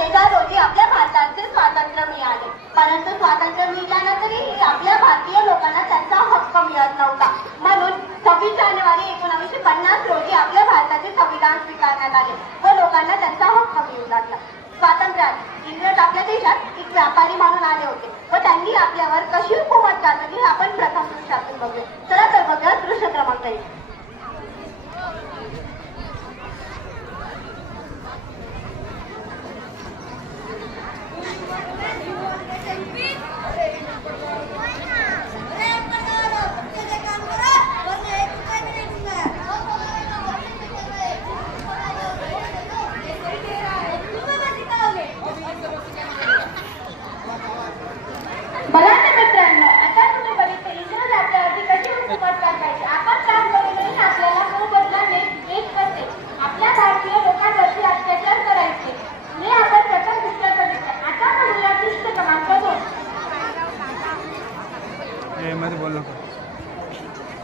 2047 रोजी आपल्या भारताचे स्वातंत्र्य मिळाले. परंतु स्वातंत्र्य मिळाल्यानंतरही आपल्या भारतीय लोकांना त्यांचा हक्क मिळत नव्हता. म्हणून 26 जानेवारी 1950 रोजी आपल्या भारताचे संविधान स्वीकारण्यात आले व लोकांना त्यांचा हक्क मिळू लागला. स्वातंत्र्यात इंग्रज आपल्या देशात एक व्यापारी म्हणून आले होते व त्यांनी आपल्यावर कशी हुकूमत गाजवली हे आपण प्रथम दृश्यातून बघूया. चला तर बघूया दृश्य क्रमांक 1. बघा ना मित्रांनो, आता तुम्ही बघितले इंग्रज आपल्यावरती कशी हुकूमत करायची. आपण काम करूनही आपल्याला मोबदल्याने एक करते. आपल्या भारतीय लोकांवरती अत्याचार करायचे हे आपण प्रथम दृष्ट्या बघितले. आता बघूया दृश्य क्रमांक 2. मध्ये बोल नको.